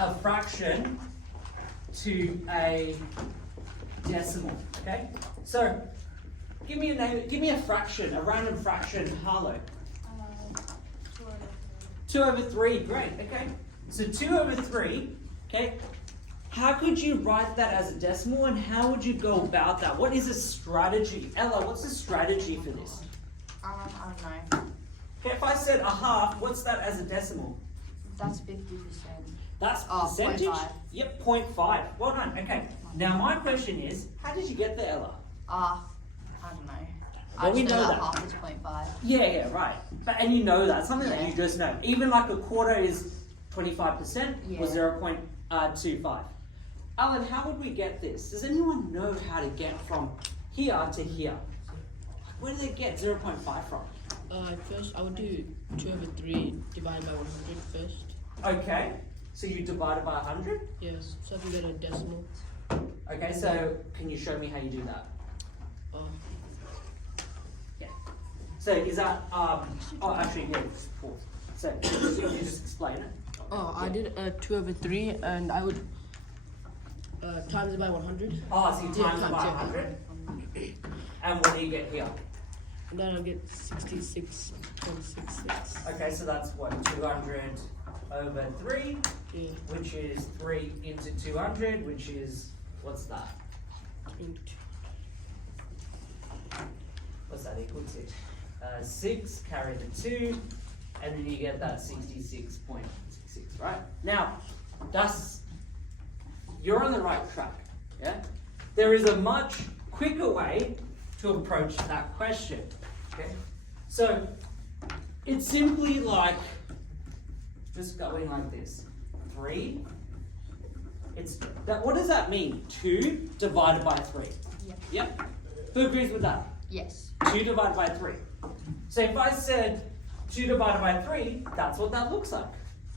a fraction to a decimal, okay? So, give me a name, give me a fraction, a random fraction, Harlow. 2 over 3, great, okay. So 2 over 3, okay, how could you write that as a decimal and how would you go about that? What is a strategy? Ella, what's the strategy for this? I don't know. Okay, if I said a half, what's that as a decimal? That's 50%. That's Oh, percentage? 0.5. Yep, 0.5. Well done, okay. Now my question is, how did you get there, Ella? I don't know. Well, we just know that. half is 0.5. Yeah, right. And you know that, something that Yeah. you just know. Even like a quarter is 25% or Yeah. 0.25. Alan, how would we get this? Does anyone know how to get from here to here? Where do they get 0.5 from? First, I would do 2 over 3 divided by 100 first. Okay, so you divide it by 100? Yes, so I can get a decimal. Okay, so can you show me how you do that? Yeah. So is that, oh actually, yeah, it's 4. So, can you just explain it? I did 2 over 3 and I would times it by 100. Oh, so you Yeah, times it by times it. 100? And what do you get here? And then I'll get 66.66. Okay, so that's what, 200 over 3, Yeah, which is 3 into 200, which is, what's that? What's that equal to? 6, carry the 2, and then you get that 66.66, right? Now, you're on the right track, yeah? There is a much quicker way to approach that question, okay? So, it's simply like, just going like this. 3, what does that mean? 2 divided by 3. Yeah. Yep. Who agrees with that? Yes. 2 divided by 3. So if I said 2 divided by 3, that's what that looks like.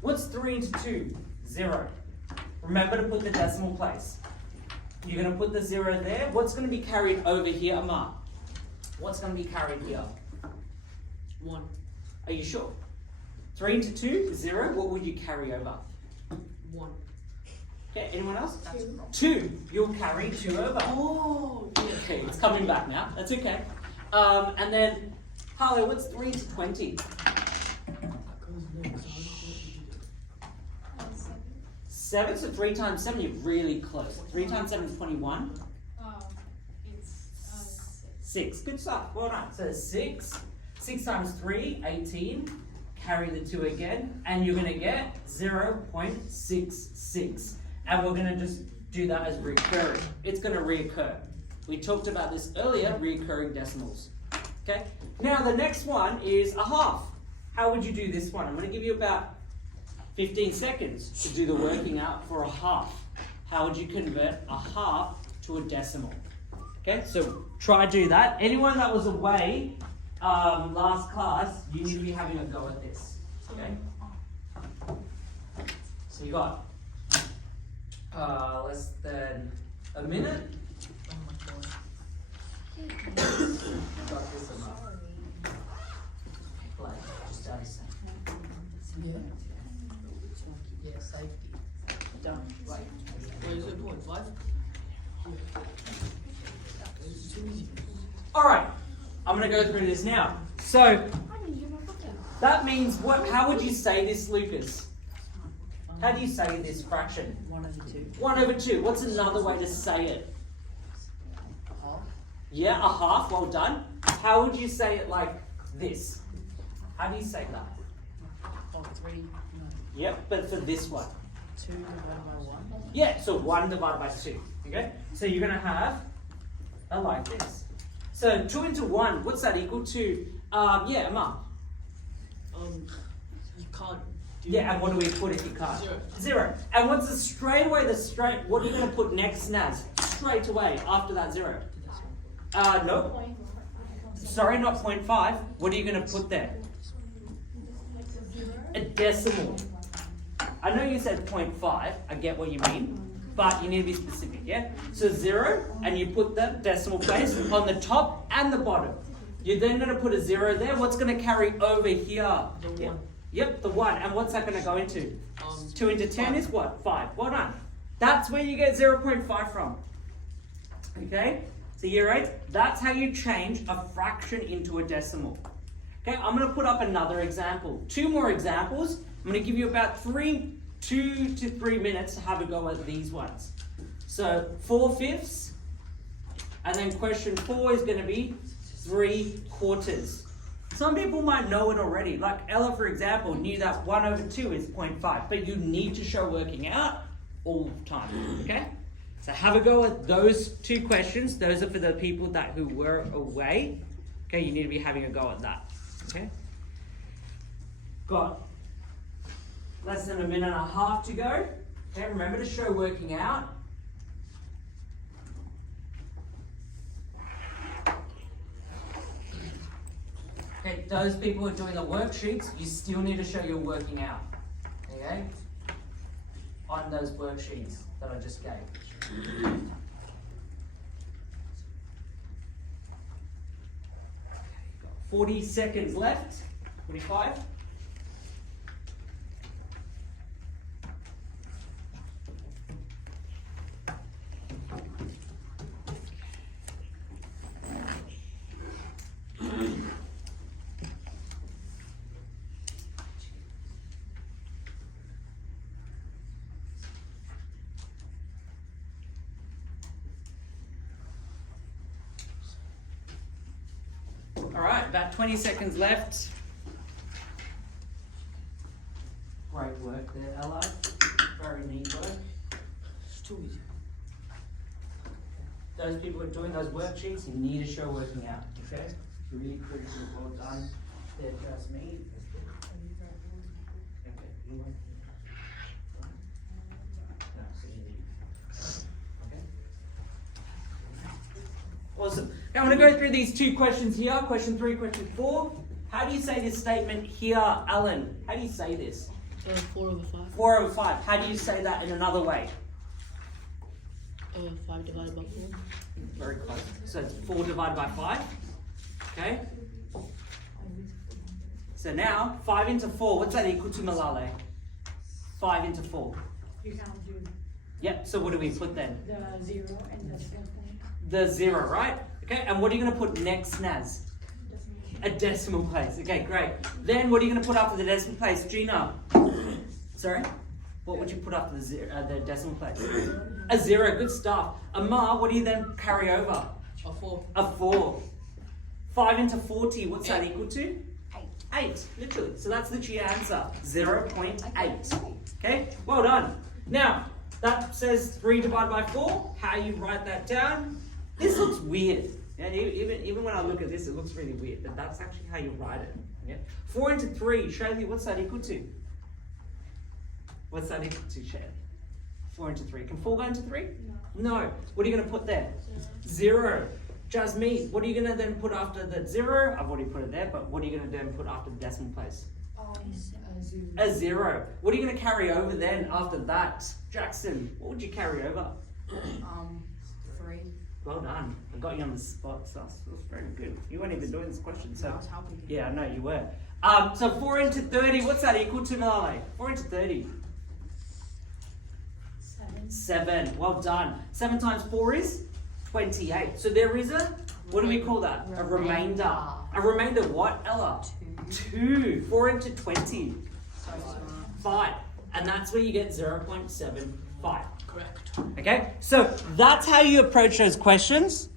What's 3 into 2? 0. Remember to put the decimal place. You're going to put the 0 there. What's going to be carried over here, Amar? What's going to be carried here? 1. Are you sure? 3 into 2, 0. What would you carry over? 1. Okay, anyone else? That's wrong. 2. You'll carry 2 over. Oh, Okay, it's coming back now. That's okay. And then, Harlow, what's 3 into 20? 7, so 3 times 7, you're really close. 3 times 7 is 21. It's 6, good stuff, well done. So 6 times 3, 18. Carry the 2 again, and you're gonna get 0.66. And we're gonna just do that as recurring. It's gonna reoccur. We talked about this earlier, recurring decimals. Okay, now the next one is a half. How would you do this one? I'm gonna give you about 15 seconds to do the working out for a half. How would you convert a half to a decimal? Okay, so try do that. Anyone that was away last class, you need to be having a go at this. Okay? So you got less than a minute. You got this enough. Play, just out of sync. Yeah. Yeah, safety. Done. Right. Wait, is it 0.5? Alright, I'm gonna go through this now. So that means what? How would you say this, Lucas? How do you say this fraction? 1 over 2. 1 over 2. What's another way to say it? Half. Yeah, a half, well done. How would you say it like this? How do you say that? Oh, 3. No. Yep, but for this one. 2 divided by 1. Yeah, so 1 divided by 2. Okay? So you're going to have a like this. So 2 into 1, what's that equal to? Yeah, Emma. You can't do. Yeah, and what do we put if you can't? 0. 0. And what's the straight away, what are you going to put next, Naz? Straight away after that 0. No. Sorry, not 0.5. What are you going to put there? A decimal. I know you said 0.5. I get what you mean. But you need to be specific, yeah? So 0, and you put the decimal place on the top and the bottom. You're then going to put a 0 there. What's going to carry over here? The Yeah. 1. Yep, the 1. And what's that going to go into? 2 into 10 is what? 5. Well done. That's where you get 0.5 from. Okay? So year 8, that's how you change a fraction into a decimal. Okay, I'm going to put up another example. 2 more examples. I'm going to give you about 2 to 3 minutes to have a go at these ones. So 4/5, and then question 4 is going to be 3/4. Some people might know it already. Like Ella, for example, knew that 1/2 is 0.5, but you need to show working out all the time. Okay? So have a go at those 2 questions. Those are for the people who were away. Okay, you need to be having a go at that. Okay? Got less than a minute and a half to go. Okay, remember to show working out. Okay, those people who are doing the worksheets, you still need to show your working out. Okay? On those worksheets that I just gave. 40 seconds left. 45. All right, about 20 seconds left. Great work there, Ella. Very neat work. It's too easy. Those people who are doing those worksheets, you need to show working out, okay? Really critical, well done. There, just me. Okay, you want- No, so you need- okay. Awesome. Now I'm going to go through these 2 questions here. Question 3, question 4. How do you say this statement here, Alan? How do you say this? 4/5. 4/5. How do you say that in another way? 5 divided by 4. Very close. So it's 4 divided by 5. Okay? So now, 5 into 4, what's that equal to, Malale? 5 into 4. You can't do Yep, so what do we put then? the 0 and the point. The 0, right? Okay, and what are you going to put next, Naz? Doesn't A decimal place. Okay, great. Then what are you going to put after the decimal place, Gina? Sorry? What would you put after the decimal place? A 0, good stuff. Amar, what do you then carry over? A 4. A 4. 5 into 40, what's that equal to? 8. 8, literally. So that's literally your answer, 0.8. Okay, well done. Now, that says 3 divided by 4. How you write that down? This looks weird. Yeah, even when I look at this, it looks really weird, but that's actually how you write it. Yeah? 4 into 3, Shaylee, what's that equal to? What's that equal to, Shaylee? 4 into 3. Can 4 go into 3? No. What are you going to put there? 0. Jasmine, what are you going to then put after the 0? I've already put it there, but what are you going to then put after the decimal place? 0. A 0. What are you going to carry over then after that? Jackson, what would you carry over? 3. Well done. I got you on the spot, so that was very good. You weren't even doing this question, so. I was helping you. Yeah, I know you were. So 4 into 30, what's that equal to, Malale? 4 into 30. 7. 7. Well done. 7 times 4 is 28. So there is a, what do we call that? A remainder. A remainder what, Ella? 2. 4 into 20. So smart. 5. And that's where you get 0.75. Correct. Okay? So that's how you approach those questions.